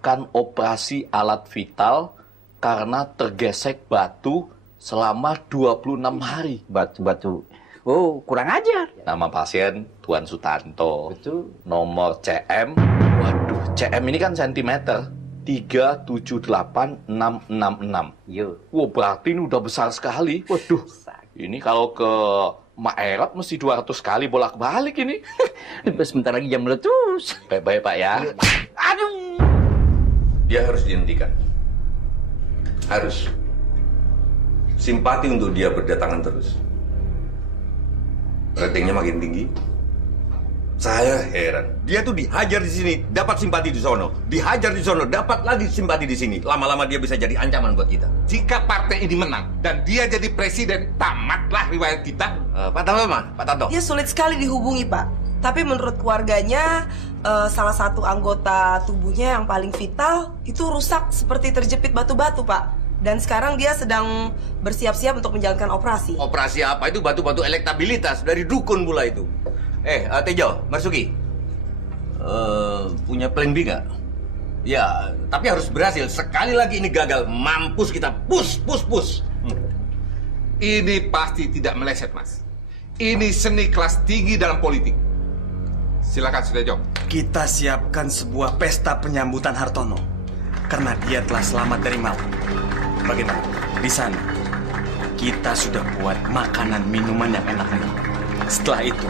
Kan operasi alat vital karena tergesek batu selama 26 hari. Batu-batu. Oh, kurang ajar. Nama pasien Tuan Sutanto. Betul. Nomor CM. Waduh, CM ini kan sentimeter. 378666. Yo. Wah, berarti ini udah besar sekali. Waduh. Ini kalau ke Mak Erot mesti 200 kali bolak-balik ini. Sebentar lagi jam meletus. Baik-baik, Pak ya. Aduh. Dia harus dihentikan. Harus. Simpati untuk dia berdatangan terus. Ratingnya makin tinggi. Saya heran. Dia tuh dihajar di sini, dapat simpati di sono. Dihajar di sono, dapat lagi simpati di sini. Lama-lama dia bisa jadi ancaman buat kita. Jika partai ini menang dan dia jadi presiden, tamatlah riwayat kita. Pak Tanto, Pak Tanto. Dia sulit sekali dihubungi, Pak. Tapi menurut keluarganya, salah satu anggota tubuhnya yang paling vital itu rusak seperti terjepit batu-batu, Pak. Dan sekarang dia sedang bersiap-siap untuk menjalankan operasi. Operasi apa? Itu batu-batu elektabilitas dari dukun pula itu. Tejo, Marsuki, punya plan B nggak? Ya, tapi harus berhasil. Sekali lagi ini gagal, mampus kita. Push. Ini pasti tidak meleset, Mas. Ini seni kelas tinggi dalam politik. Silakan, Sutejo. Kita siapkan sebuah pesta penyambutan Hartono karena dia telah selamat dari maut. Bagaimana? Di sana kita sudah buat makanan minuman yang enak-enak. Setelah itu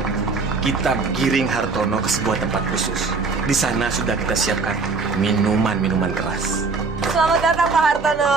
kita giring Hartono ke sebuah tempat khusus. Di sana sudah kita siapkan minuman-minuman keras. Selamat datang, Pak Hartono.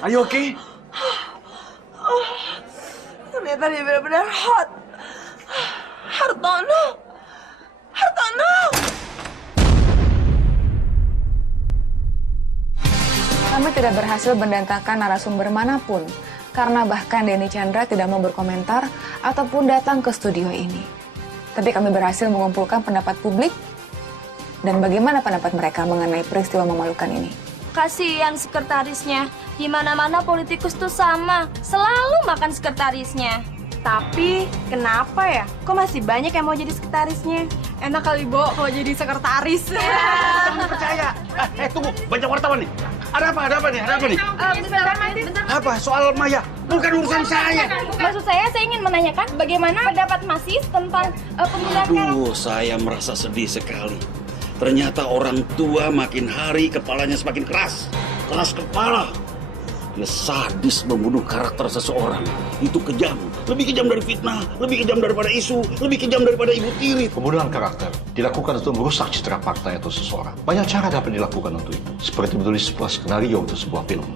Are you okay? Ternyata dia benar-benar hot. Hartono. Kami tidak berhasil mendatangkan narasumber manapun, karena bahkan Denny Chandra tidak mau berkomentar ataupun datang ke studio ini. Tapi kami berhasil mengumpulkan pendapat publik dan bagaimana pendapat mereka mengenai peristiwa memalukan ini. Kasihan sekretarisnya. Di mana-mana politikus tuh sama, selalu makan sekretarisnya. Tapi kenapa ya? Kok masih banyak yang mau jadi sekretarisnya? Enak kali, Bo, kalau jadi sekretaris. Jangan percaya. Tunggu, banyak wartawan nih. Ada apa nih? Bentar. Apa? Soal Maya? Bukan urusan saya. Maksud saya ingin menanyakan bagaimana pendapat Masis tentang penggunaan Aduh, saya merasa sedih sekali. Ternyata orang tua makin hari kepalanya semakin keras. Keras kepala. Dia sadis membunuh karakter seseorang. Itu kejam. Lebih kejam dari fitnah, lebih kejam daripada isu, lebih kejam daripada ibu tiri. Pembunuhan karakter dilakukan untuk merusak citra partai atau seseorang. Banyak cara dapat dilakukan untuk itu. Seperti menulis sebuah skenario untuk sebuah film.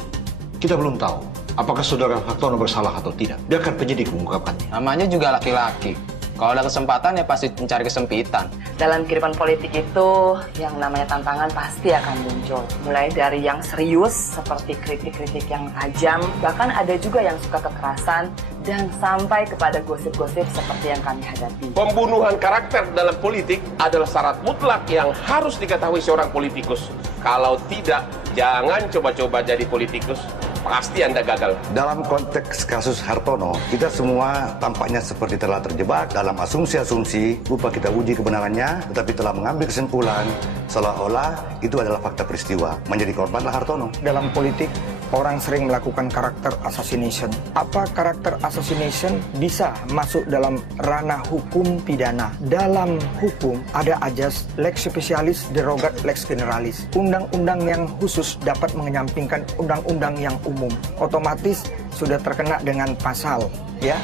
Kita belum tahu apakah saudara Hartono bersalah atau tidak. Biarkan penyidik mengungkapkannya. Namanya juga laki-laki. Kalau ada kesempatan ya pasti mencari kesempitan. Dalam kehidupan politik itu, yang namanya tantangan pasti akan muncul. Mulai dari yang serius, seperti kritik-kritik yang tajam, bahkan ada juga yang suka kekerasan, dan sampai kepada gosip-gosip seperti yang kami hadapi. Pembunuhan karakter dalam politik adalah syarat mutlak yang harus diketahui seorang politikus. Kalau tidak, jangan coba-coba jadi politikus. Pasti Anda gagal. Dalam konteks kasus Hartono, kita semua tampaknya seperti telah terjebak dalam asumsi-asumsi, lupa kita uji kebenarannya, tetapi telah mengambil kesimpulan seolah-olah itu adalah fakta peristiwa. Menjadi korbanlah Hartono. Dalam politik, orang sering melakukan karakter assassination. Apa karakter assassination bisa masuk dalam ranah hukum pidana? Dalam hukum ada ajas lex specialis derogat lex generalis. Undang-undang yang khusus dapat mengenyampingkan undang-undang yang umum. Otomatis sudah terkena dengan pasal, ya,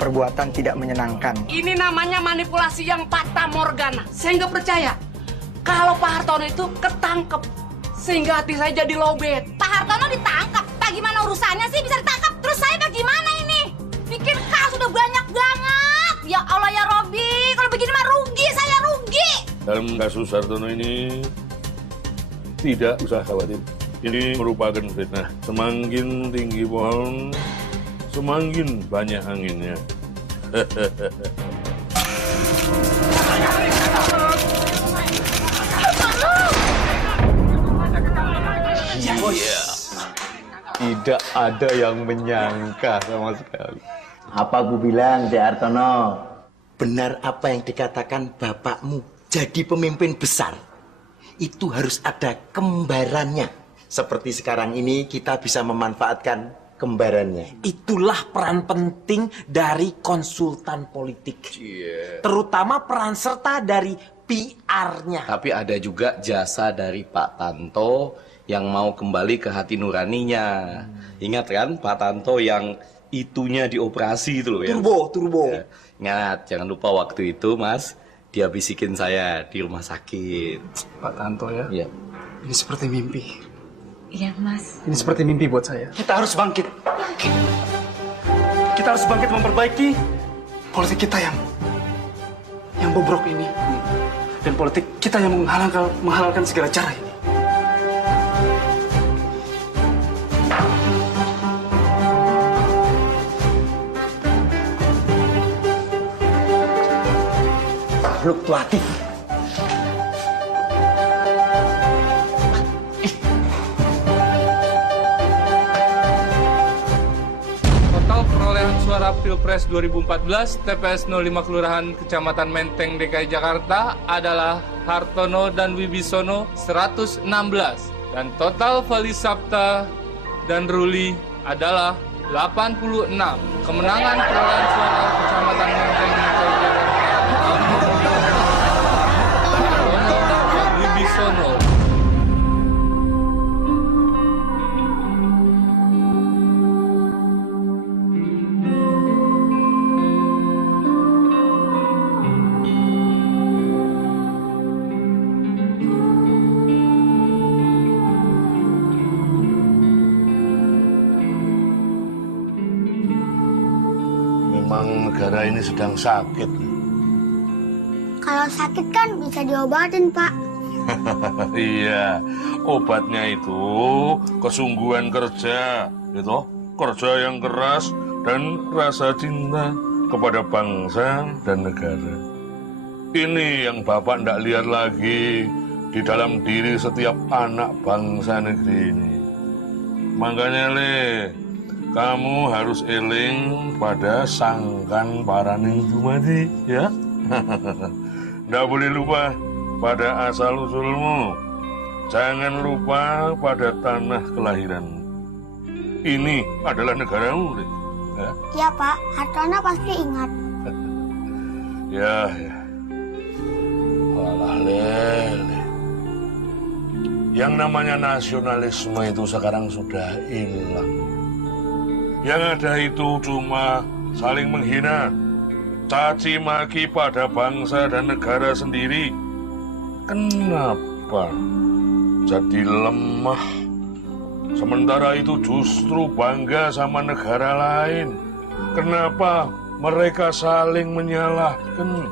perbuatan tidak menyenangkan. Ini namanya manipulasi yang fata morgana. Saya nggak percaya kalau Pak Hartono itu ketangkep, sehingga hati saya jadi lowbat. Pak Hartono ditangkap. Pak gimana urusannya sih bisa ditangkap? Terus saya bagaimana ini? Bikin kasus udah banyak banget. Ya Allah ya Robi, kalau begini mah rugi, saya rugi. Dalam kasus Hartono ini tidak usah khawatir. Ini merupakan fitnah. Semakin tinggi pohon, semakin banyak anginnya. Tidak ada yang menyangka sama sekali. Apa aku bilang, Dek Hartono? Benar apa yang dikatakan bapakmu. Jadi pemimpin besar, itu harus ada kembarannya. Seperti sekarang ini kita bisa memanfaatkan kembarannya. Itulah peran penting dari konsultan politik. Terutama peran serta dari PR-nya. Tapi ada juga jasa dari Pak Tanto yang mau kembali ke hati nuraninya. Ingat kan Pak Tanto yang itunya dioperasi itu loh ya. Turbo. Ya. Ingat, jangan lupa waktu itu Mas, dia bisikin saya di rumah sakit. Pak Tanto ya? Iya. Ini seperti mimpi. Iya, Mas. Ini seperti mimpi buat saya. Kita harus bangkit. Kita harus bangkit memperbaiki politik kita yang bobrok ini. Dan politik kita yang menghalalkan segala cara ini. Fluktuatif. Total perolehan suara Pilpres 2014 TPS 05 Kelurahan Kecamatan Menteng DKI Jakarta adalah Hartono dan Wibisono 116 dan total Vali Sapta dan Ruli adalah 86. Kemenangan perolehan suara Kecamatan Menteng DKI Jakarta Hartono dan Wibisono. Memang negara ini sedang sakit. Kalau sakit kan bisa diobatin, Pak. Iya, obatnya itu kesungguhan kerja, gitu. Kerja yang keras dan rasa cinta kepada bangsa dan negara. Ini yang Bapak ndak lihat lagi di dalam diri setiap anak bangsa negeri ini. Makanya, Le, kamu harus eling pada sangkan paraning Jumadi, ya. Nggak boleh lupa pada asal-usulmu. Jangan lupa pada tanah kelahiranmu. Ini adalah negaramu, Le. Ya, Iya, Pak. Hartono pasti ingat. ya. Alah, Le. Yang namanya nasionalisme itu sekarang sudah hilang. Yang ada itu cuma saling menghina, caci maki pada bangsa dan negara sendiri. Kenapa jadi lemah? Sementara itu justru bangga sama negara lain. Kenapa Mereka saling menyalahkan.